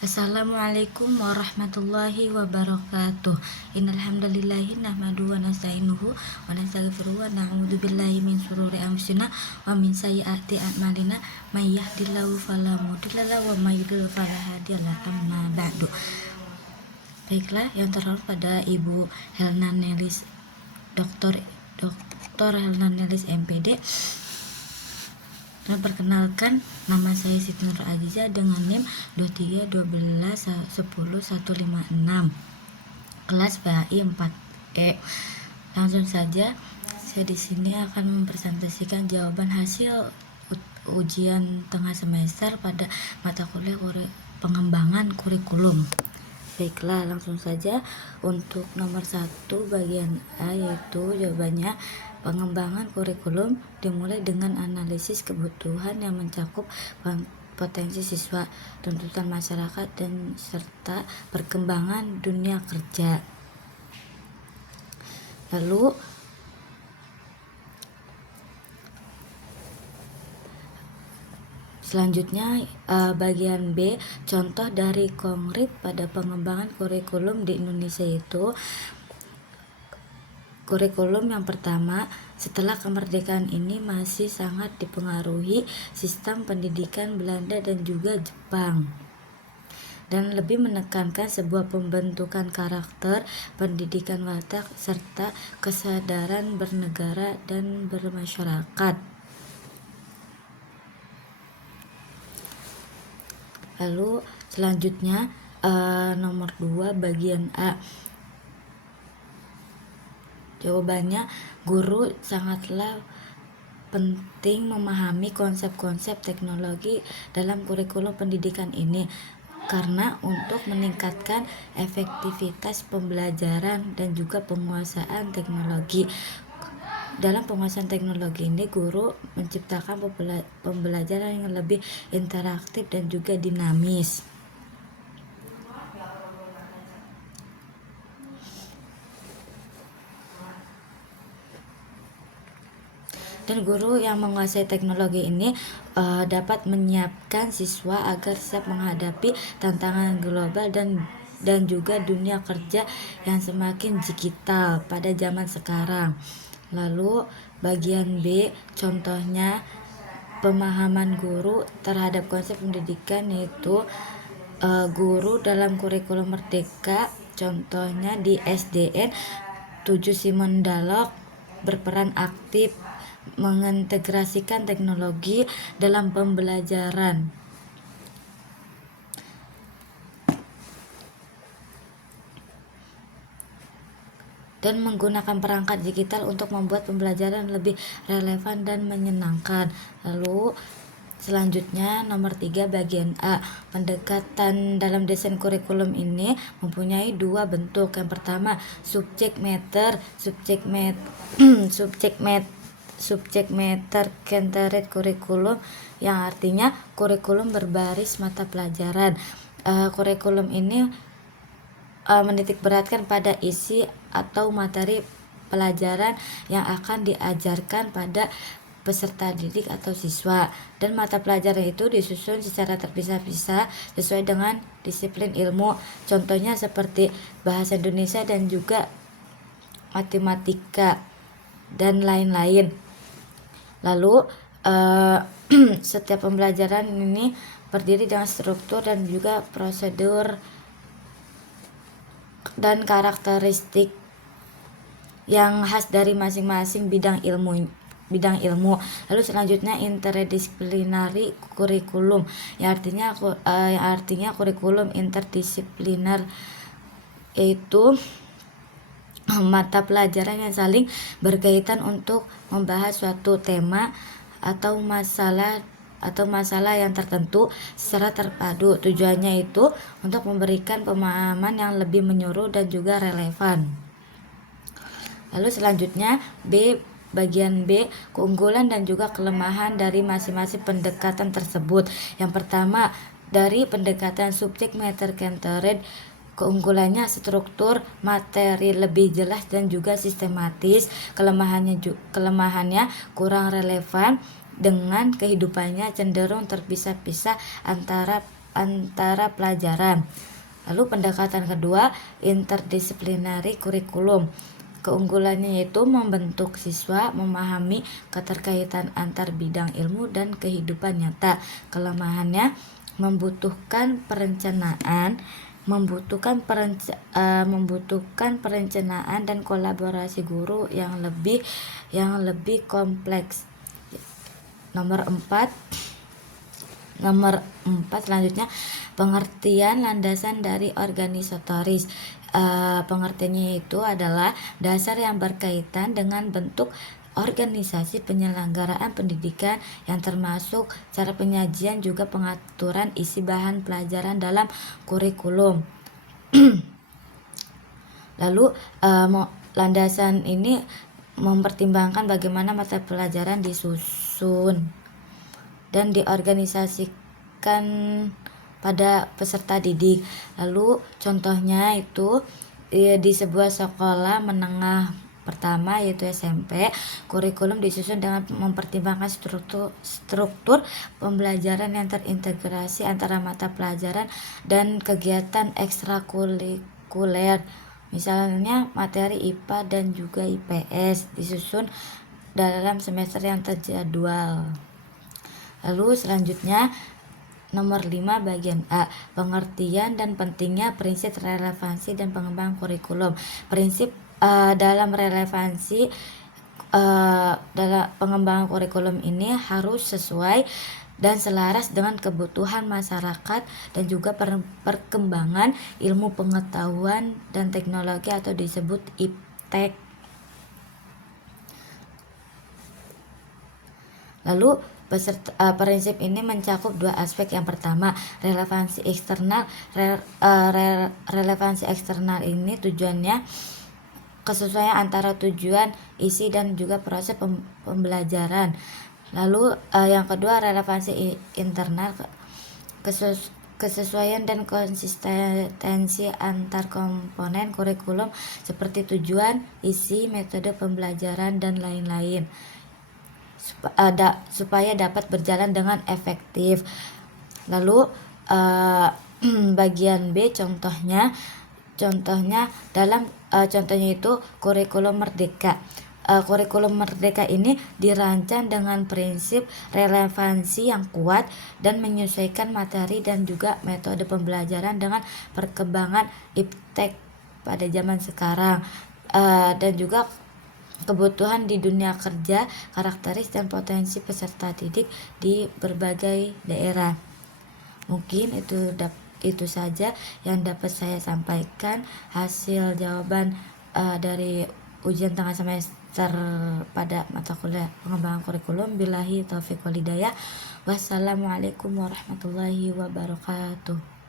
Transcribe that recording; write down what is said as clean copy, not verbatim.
Assalamualaikum warahmatullahi wabarakatuh. Innal hamdalillahi nahmaduhu wa nasta'inuhu wa nastaghfiruhu wa na'udzu billahi min shururi anfusina wa min sayyiati a'malina may yahdihillahu fala mudilla lahu wa may yudlil fala hadiyalah. Amma ba'du. Baiklah, yang terhormat pada Ibu Helna Nelis Dr. Helna Nelis MPD. Perkenalkan, nama saya Siti Nur Aziza dengan NIM 2312110156, kelas PAI 4E. Langsung saja, saya di sini akan mempresentasikan jawaban hasil ujian tengah semester pada mata kuliah pengembangan kurikulum. Baiklah, langsung saja untuk nomor 1 bagian A, yaitu jawabannya pengembangan kurikulum dimulai dengan analisis kebutuhan yang mencakup potensi siswa, tuntutan masyarakat, dan serta perkembangan dunia kerja. Lalu selanjutnya bagian B, contoh dari konkret pada pengembangan kurikulum di Indonesia itu kurikulum yang pertama, setelah kemerdekaan ini masih sangat dipengaruhi sistem pendidikan Belanda dan juga Jepang, dan lebih menekankan sebuah pembentukan karakter, pendidikan watak, serta kesadaran bernegara dan bermasyarakat. Lalu selanjutnya nomor 2 bagian A. Jawabannya, guru sangatlah penting memahami konsep-konsep teknologi dalam kurikulum pendidikan ini, karena untuk meningkatkan efektivitas pembelajaran dan juga penguasaan teknologi. Dalam penguasaan teknologi ini, guru menciptakan pembelajaran yang lebih interaktif dan juga dinamis. Dan guru yang menguasai teknologi ini dapat menyiapkan siswa agar siap menghadapi tantangan global dan juga dunia kerja yang semakin digital pada zaman sekarang. Lalu bagian B, contohnya pemahaman guru terhadap konsep pendidikan, yaitu guru dalam kurikulum merdeka, contohnya di SDN 7 Simon Dalok berperan aktif mengintegrasikan teknologi dalam pembelajaran dan menggunakan perangkat digital untuk membuat pembelajaran lebih relevan dan menyenangkan. Lalu selanjutnya nomor 3 bagian A. Pendekatan dalam desain kurikulum ini mempunyai 2 bentuk. Yang pertama, subject matter centered kurikulum, yang artinya kurikulum berbaris mata pelajaran. Kurikulum ini menitikberatkan pada isi atau materi pelajaran yang akan diajarkan pada peserta didik atau siswa, dan mata pelajaran itu disusun secara terpisah-pisah sesuai dengan disiplin ilmu, contohnya seperti bahasa Indonesia dan juga matematika dan lain-lain. Lalu setiap pembelajaran ini berdiri dengan struktur dan juga prosedur dan karakteristik yang khas dari masing-masing bidang ilmu. Lalu selanjutnya interdisciplinary kurikulum, yang artinya kurikulum interdisipliner, yaitu mata pelajaran yang saling berkaitan untuk membahas suatu tema atau masalah yang tertentu secara terpadu. Tujuannya itu untuk memberikan pemahaman yang lebih menyeluruh dan juga relevan. Lalu selanjutnya bagian B, keunggulan dan juga kelemahan dari masing-masing pendekatan tersebut. Yang pertama, dari pendekatan subject matter centered, keunggulannya struktur materi lebih jelas dan juga sistematis. Kelemahannya kurang relevan dengan kehidupannya, cenderung terpisah-pisah antara antara pelajaran. Lalu pendekatan kedua, interdisciplinary kurikulum. Keunggulannya yaitu membentuk siswa memahami keterkaitan antar bidang ilmu dan kehidupan nyata. Kelemahannya membutuhkan perencanaan dan kolaborasi guru yang lebih kompleks. Nomor 4 selanjutnya, pengertian landasan dari organisatoris. Pengertiannya itu adalah dasar yang berkaitan dengan bentuk organisasi penyelenggaraan pendidikan yang termasuk cara penyajian juga pengaturan isi bahan pelajaran dalam kurikulum. Lalu landasan ini mempertimbangkan bagaimana mata pelajaran disusun dan diorganisasikan pada peserta didik. Lalu contohnya itu di sebuah sekolah menengah pertama yaitu SMP, kurikulum disusun dengan mempertimbangkan struktur pembelajaran yang terintegrasi antara mata pelajaran dan kegiatan ekstrakurikuler. Misalnya materi IPA dan juga IPS disusun dalam semester yang terjadwal. Lalu selanjutnya nomor 5 bagian A, pengertian dan pentingnya prinsip relevansi dan pengembangan kurikulum. Prinsip dalam relevansi dalam pengembangan kurikulum ini harus sesuai dan selaras dengan kebutuhan masyarakat dan juga perkembangan ilmu pengetahuan dan teknologi atau disebut IPTEK. Lalu prinsip ini mencakup dua aspek. Yang pertama, relevansi eksternal. Relevansi eksternal ini tujuannya kesesuaian antara tujuan, isi dan juga proses pembelajaran. Lalu yang kedua, relevansi internal, kesesuaian dan konsistensi antar komponen kurikulum seperti tujuan, isi, metode pembelajaran dan lain-lain supaya dapat berjalan dengan efektif. Lalu bagian B contohnya dalam contohnya itu kurikulum merdeka. Kurikulum merdeka ini dirancang dengan prinsip relevansi yang kuat dan menyesuaikan materi dan juga metode pembelajaran dengan perkembangan IPTEK pada zaman sekarang dan juga kebutuhan di dunia kerja, karakteristik dan potensi peserta didik di berbagai daerah. Mungkin itu saja yang dapat saya sampaikan hasil jawaban dari ujian tengah semester pada mata kuliah pengembangan kurikulum. Billahi taufiq wal hidayah. Wassalamualaikum warahmatullahi wabarakatuh.